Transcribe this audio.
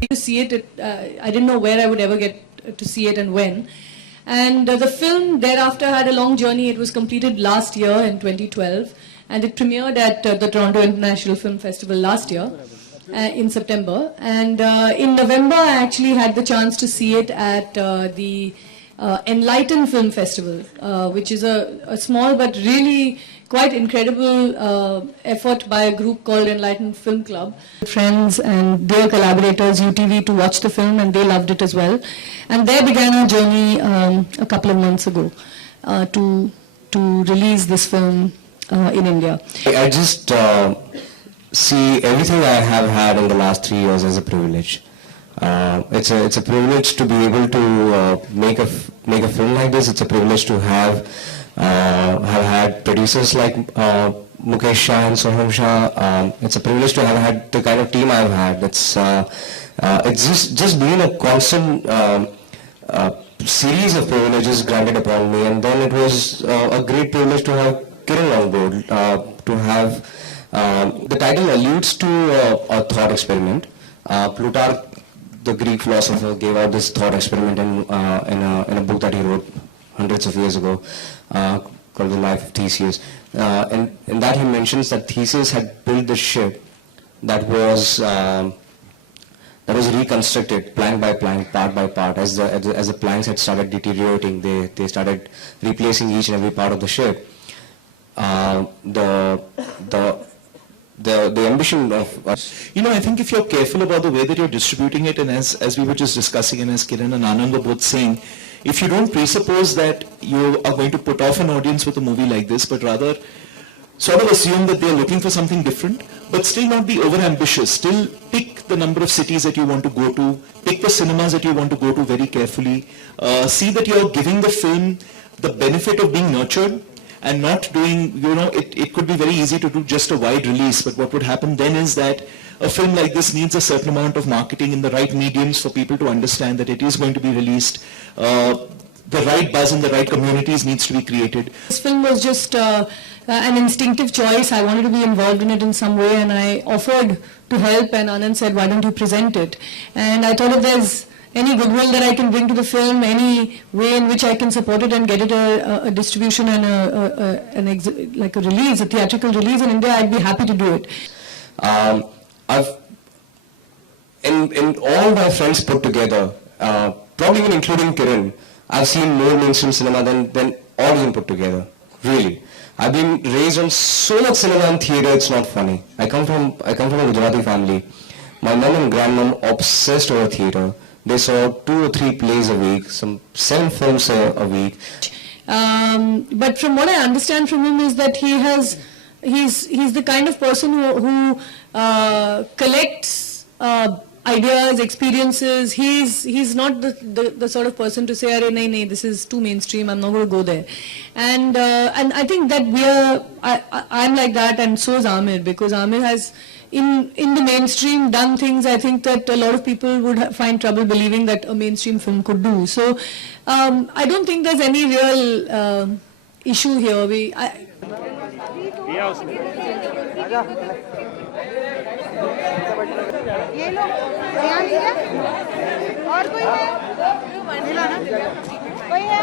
To see it, I didn't know where I would ever get to see it and when. And the film thereafter had a long journey. It was completed last year in 2012, and it premiered at the Toronto International Film Festival last year in September. And in November, I actually had the chance to see it at the Enlighten Film Festival, which is a small but really quite incredible effort by a group called Enlighten Film Club. Friends and their collaborators, UTV, to watch the film, and they loved it as well. And there began our journey a couple of months ago to release this film in India. I just see everything I have had in the last 3 years as a privilege. It's a privilege to be able to make a film like this. It's a privilege to have had producers like Mukesh Shah and Soham Shah. It's a privilege to have had the kind of team I've had. It's just been a constant series of privileges granted upon me, and then it was a great privilege to have Kiran on board, to have the title alludes to a thought experiment. Plutarch, the Greek philosopher, gave out this thought experiment in a book that he wrote hundreds of years ago, called The Life of Theseus. And in that he mentions that Theseus had built this ship that was reconstructed plank by plank, part by part. As the planks had started deteriorating, they started replacing each and every part of the ship. The ambition of I think if you're careful about the way that you're distributing it, and as we were just discussing, and as Kiran and Anand were both saying, if you don't presuppose that you are going to put off an audience with a movie like this, but rather sort of assume that they're looking for something different, but still not be over ambitious, still pick the number of cities that you want to go to, pick the cinemas that you want to go to very carefully, see that you're giving the film the benefit of being nurtured, and not doing, it could be very easy to do just a wide release, but what would happen then is that a film like this needs a certain amount of marketing in the right mediums for people to understand that it is going to be released. The right buzz in the right communities needs to be created. This film was just an instinctive choice. I wanted to be involved in it in some way, and I offered to help, and Anand said, why don't you present it? And I thought if there's any goodwill that I can bring to the film, any way in which I can support it and get it a distribution and like a release, a theatrical release in India, I'd be happy to do it. In all my friends put together, probably even including Kiran, I've seen more mainstream cinema than all of them put together, really. I've been raised on so much cinema and theatre, it's not funny. I come from a Gujarati family. My mom and grandmom obsessed over theatre. They saw 2 or 3 plays a week, some 7 films a week. But from what I understand from him is that he's the kind of person who collects ideas, experiences. He's not the sort of person to say, "Arey, nahi, this is too mainstream. I'm not going to go there." And I think that I'm like that, and so is Amir, because Amir has in the mainstream done things I think that a lot of people would find trouble believing that a mainstream film could do. So I don't think there's any real issue here. ये लो यहाँ लीजिए और कोई है मिला ना कोई है